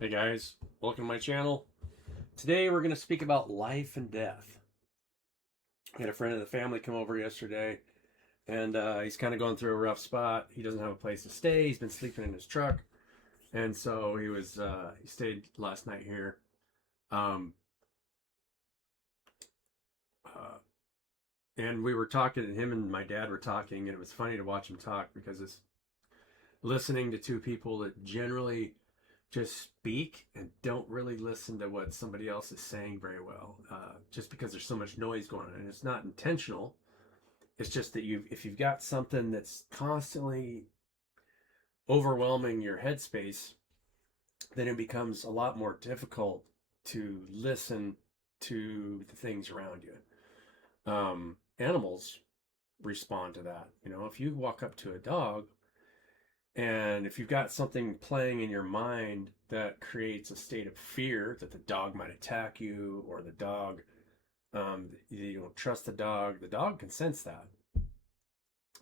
Hey guys, welcome to my channel. Today we're going to speak about life and death. I had a friend of the family come over yesterday, and he's kind of going through a rough spot. He doesn't have a place to stay. He's been sleeping in his truck, and so he stayed last night here. Um, uh, and we were talking, and him and my dad were talking, and it was funny to watch him talk because it's listening to two people that generally just speak and don't really listen to what somebody else is saying very well, just because there's so much noise going on, and it's not intentional. It's just that if you've got something that's constantly overwhelming your headspace, then it becomes a lot more difficult to listen to the things around you. Animals respond to that. If you walk up to a dog, and if you've got something playing in your mind that creates a state of fear that the dog might attack you, or the dog, you don't trust the dog can sense that.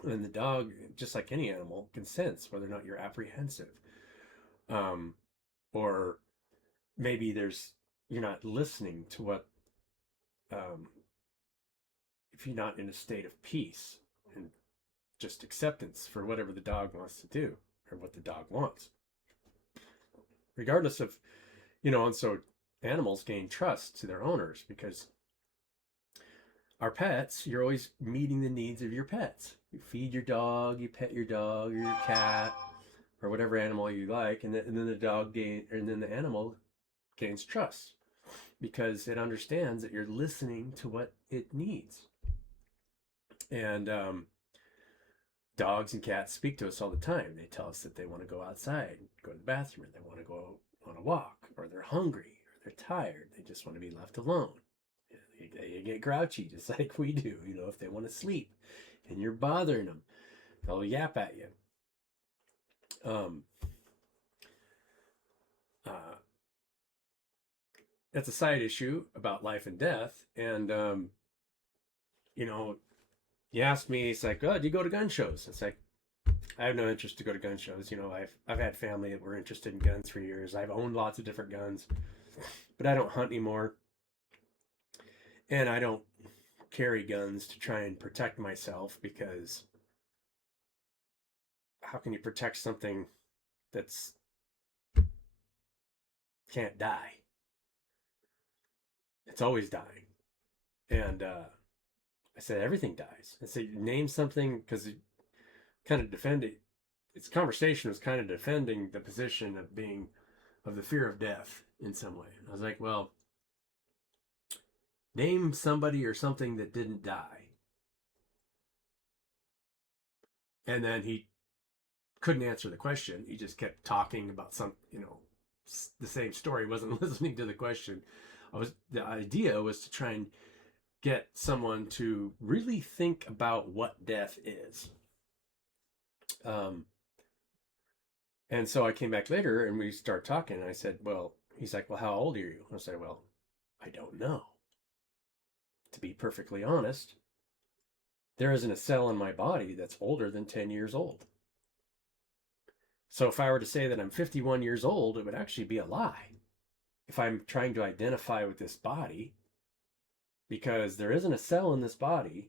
And the dog, just like any animal, can sense whether or not you're apprehensive. Or maybe you're not listening to what, if you're not in a state of peace and just acceptance for whatever the dog wants to do or what the dog wants. Regardless of, and so animals gain trust to their owners because our pets, you're always meeting the needs of your pets. You feed your dog, you pet your dog or your cat or whatever animal you like, and then the animal gains trust because it understands that you're listening to what it needs. And dogs and cats speak to us all the time. They tell us that they want to go outside, go to the bathroom, or they want to go on a walk, or they're hungry, or they're tired. They just want to be left alone. They get grouchy, just like we do. If they want to sleep and you're bothering them, they'll yap at you. That's a side issue about life and death. And, you asked me, it's like, oh, do you go to gun shows? It's like, I have no interest to go to gun shows. I've had family that were interested in guns for years. I've owned lots of different guns, but I don't hunt anymore. And I don't carry guns to try and protect myself, because how can you protect something that's can't die? It's always dying. And I said, everything dies. I said, name something, because it kind of defended, its conversation was kind of defending the position of the fear of death in some way. I was like, well, name somebody or something that didn't die. And then he couldn't answer the question. He just kept talking about the same story. He wasn't listening to the question. The idea was to try and get someone to really think about what death is. And so I came back later and we started talking, and I said, well, he's like, well, how old are you? I said, well, I don't know. To be perfectly honest, there isn't a cell in my body that's older than 10 years old. So if I were to say that I'm 51 years old, it would actually be a lie if I'm trying to identify with this body, because there isn't a cell in this body.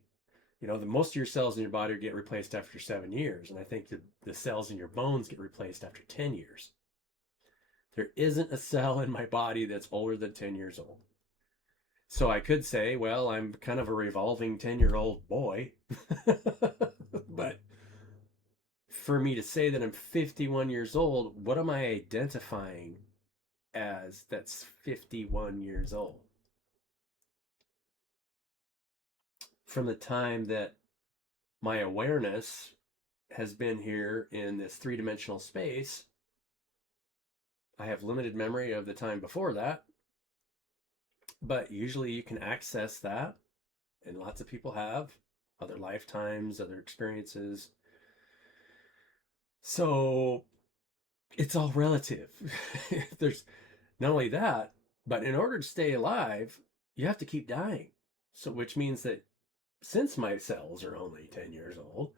Most of your cells in your body get replaced after 7 years, and I think that the cells in your bones get replaced after 10 years. There isn't a cell in my body that's older than 10 years old. So I could say, well, I'm kind of a revolving 10-year-old boy. But for me to say that I'm 51 years old, what am I identifying as that's 51 years old? From the time that my awareness has been here in this three-dimensional space, I have limited memory of the time before that, but usually you can access that, and lots of people have other lifetimes, other experiences. So it's all relative. There's not only that, but in order to stay alive, you have to keep dying. So, which means that since my cells are only 10 years old,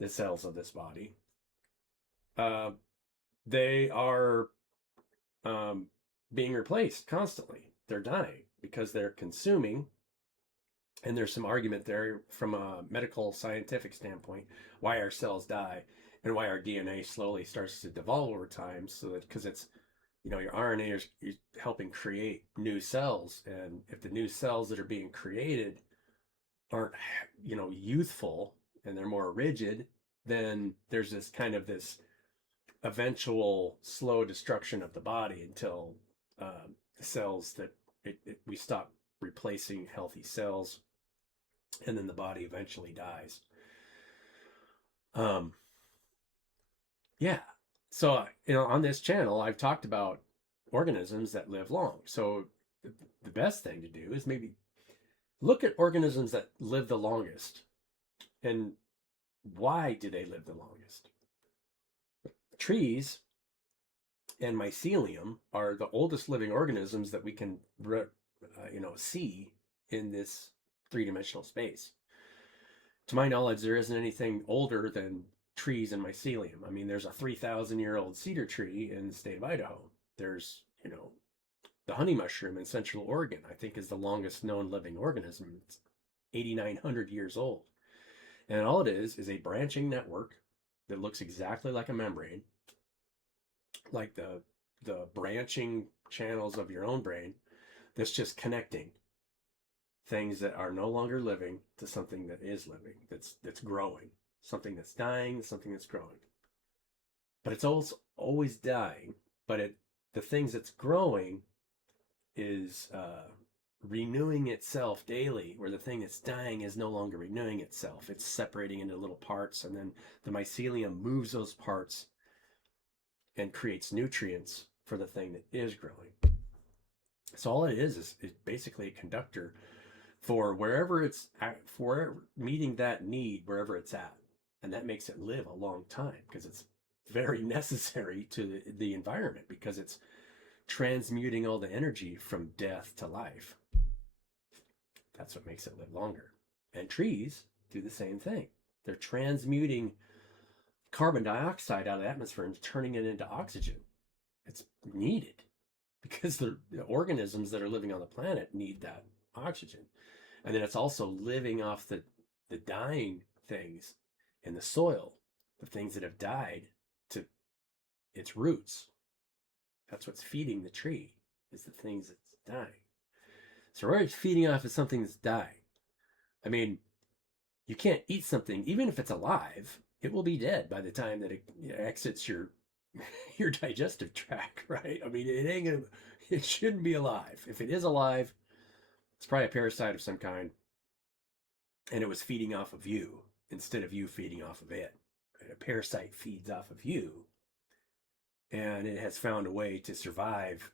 the cells of this body, they are being replaced constantly. They're dying because they're consuming. And there's some argument there from a medical scientific standpoint why our cells die and why our DNA slowly starts to devolve over time. So that because it's, your RNA is helping create new cells, and if the new cells that are being created aren't, youthful, and they're more rigid, then there's this kind of this eventual slow destruction of the body until the cells that we stop replacing healthy cells, and then the body eventually dies. Yeah. So, on this channel, I've talked about organisms that live long. So the best thing to do is maybe look at organisms that live the longest, and why do they live the longest? Trees and mycelium are the oldest living organisms that we can, see in this three-dimensional space. To my knowledge, there isn't anything older than trees and mycelium. I mean, there's a 3,000-year-old cedar tree in the state of Idaho. There's, the honey mushroom in Central Oregon, I think, is the longest known living organism. It's 8,900 years old. And all it is a branching network that looks exactly like a membrane, like the branching channels of your own brain, that's just connecting things that are no longer living to something that is living, that's growing, something that's dying, something that's growing. But it's always dying, but the things that's growing is renewing itself daily, where the thing that's dying is no longer renewing itself. It's separating into little parts, and then the mycelium moves those parts and creates nutrients for the thing that is growing. So all it is basically a conductor for wherever it's at, for meeting that need wherever it's at. And that makes it live a long time, because it's very necessary to the environment, because it's transmuting all the energy from death to life. That's what makes it live longer. And trees do the same thing. They're transmuting carbon dioxide out of the atmosphere and turning it into oxygen. It's needed because the organisms that are living on the planet need that oxygen. And then it's also living off the dying things in the soil, the things that have died, to its roots. That's what's feeding the tree, is the things that's dying. So we're always feeding off of something that's dying. I mean, you can't eat something, even if it's alive, it will be dead by the time that it exits your digestive tract, right? I mean, it shouldn't be alive. If it is alive, it's probably a parasite of some kind, and it was feeding off of you instead of you feeding off of it. A parasite feeds off of you, and it has found a way to survive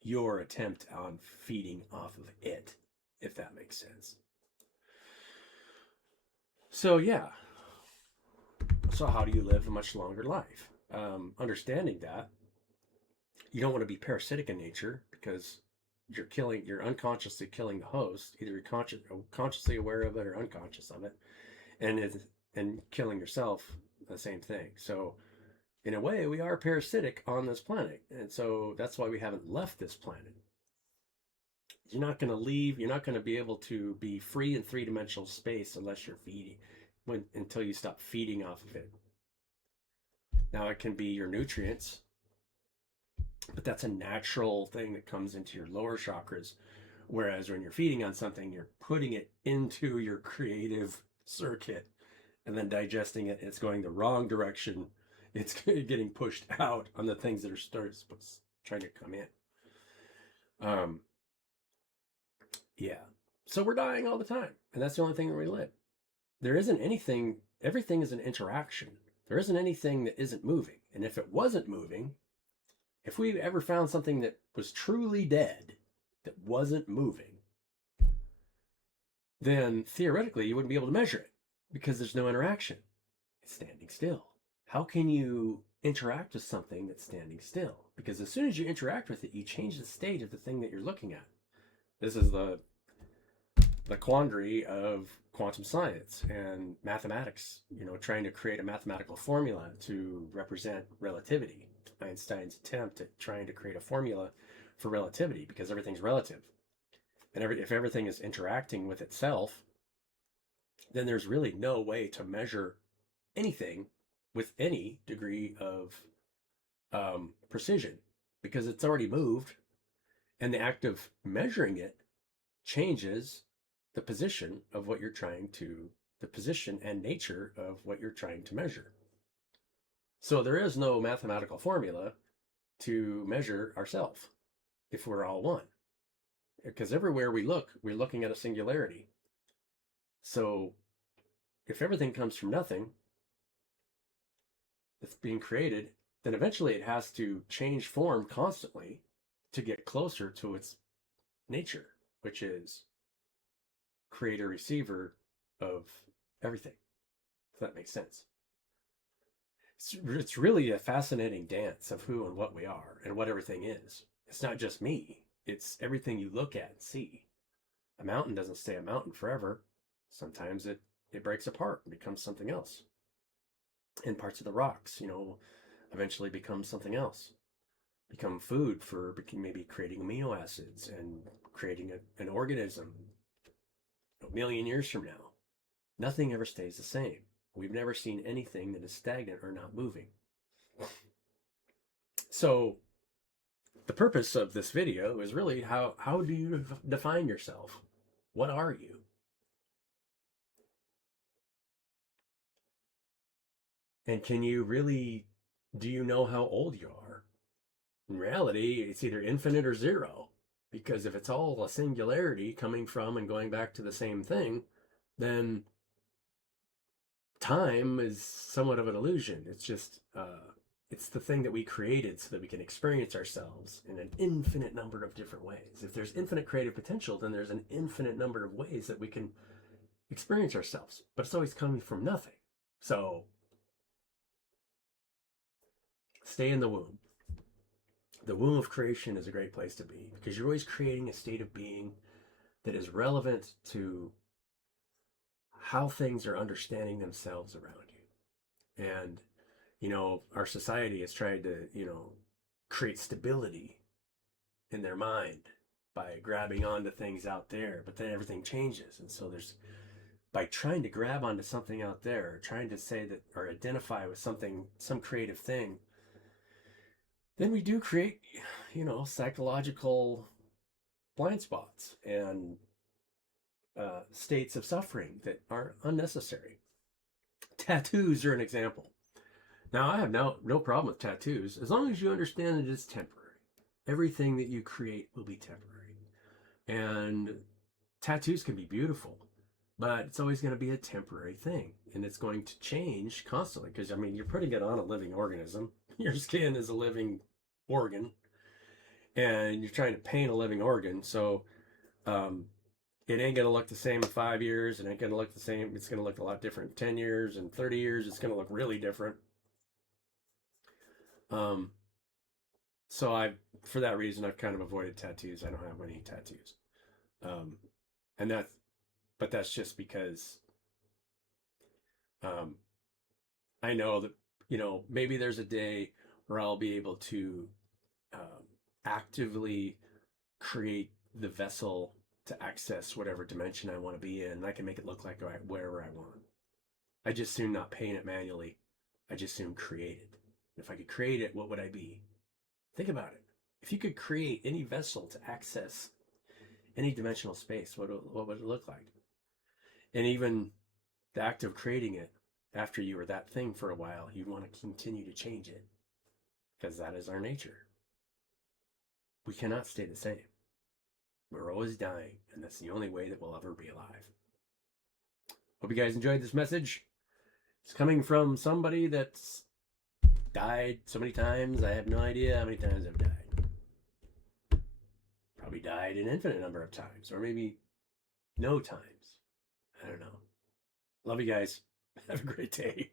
your attempt on feeding off of it, if that makes sense. So yeah. So how do you live a much longer life? Understanding that you don't want to be parasitic in nature, because you're unconsciously killing the host. Either you're consciously aware of it or unconscious of it, and killing yourself, the same thing. So in a way, we are parasitic on this planet, and so that's why we haven't left this planet. You're not going to leave. You're not going to be able to be free in three-dimensional space unless you're feeding, until you stop feeding off of it. Now, it can be your nutrients, but that's a natural thing that comes into your lower chakras. Whereas when you're feeding on something, you're putting it into your creative circuit and then digesting it. It's going the wrong direction. It's getting pushed out on the things that are trying to come in. Yeah. So we're dying all the time, and that's the only thing that we live. There isn't anything. Everything is an interaction. There isn't anything that isn't moving. And if it wasn't moving, if we ever found something that was truly dead, that wasn't moving, then theoretically you wouldn't be able to measure it, because there's no interaction. It's standing still. How can you interact with something that's standing still? Because as soon as you interact with it, you change the state of the thing that you're looking at. This is the quandary of quantum science and mathematics, trying to create a mathematical formula to represent relativity. Einstein's attempt at trying to create a formula for relativity, because everything's relative. And if everything is interacting with itself, then there's really no way to measure anything with any degree of precision, because it's already moved, and the act of measuring it changes the position of what you're trying to, the position and nature of what you're trying to measure. So there is no mathematical formula to measure ourselves if we're all one, because everywhere we look, we're looking at a singularity. So if everything comes from nothing that's being created, then eventually it has to change form constantly to get closer to its nature, which is creator receiver of everything, if that makes sense. It's really a fascinating dance of who and what we are and what everything is. It's not just me, it's everything you look at and see. A mountain doesn't stay a mountain forever. Sometimes it breaks apart and becomes something else. And parts of the rocks, eventually become something else. Become food for maybe creating amino acids and creating an organism a million years from now. Nothing ever stays the same. We've never seen anything that is stagnant or not moving. So the purpose of this video is really how do you define yourself? What are you? And do you know how old you are? In reality, it's either infinite or zero, because if it's all a singularity coming from and going back to the same thing, then time is somewhat of an illusion. It's just, it's the thing that we created so that we can experience ourselves in an infinite number of different ways. If there's infinite creative potential, then there's an infinite number of ways that we can experience ourselves, but it's always coming from nothing. So stay in the womb. The womb of creation is a great place to be, because you're always creating a state of being that is relevant to how things are understanding themselves around you. And, our society has tried to, create stability in their mind by grabbing onto things out there, but then everything changes. And so by trying to grab onto something out there, trying to say that or identify with something, some creative thing, then we do create, psychological blind spots and states of suffering that are unnecessary. Tattoos are an example. Now, I have no problem with tattoos, as long as you understand that it's temporary. Everything that you create will be temporary. And tattoos can be beautiful, but it's always going to be a temporary thing. And it's going to change constantly, because, you're putting it on a living organism. Your skin is a living organ, and you're trying to paint a living organ. So it ain't going to look the same in 5 years. It ain't going to look the same. It's going to look a lot different in 10 years and 30 years. It's going to look really different. So for that reason, I've kind of avoided tattoos. I don't have any tattoos. But that's just because I know that, maybe there's a day where I'll be able to actively create the vessel to access whatever dimension I want to be in, and I can make it look like wherever I want. I just soon not paint it manually. I just soon create it. If I could create it, what would I be? Think about it. If you could create any vessel to access any dimensional space, what would it look like? And even the act of creating it, after you were that thing for a while, you want to continue to change it, because that is our nature. We cannot stay the same. We're always dying, and that's the only way that we'll ever be alive. Hope you guys enjoyed this message. It's coming from somebody that's died so many times. I have no idea how many times I've died. Probably died an infinite number of times, or maybe no times. I don't know. Love you guys. Have a great day.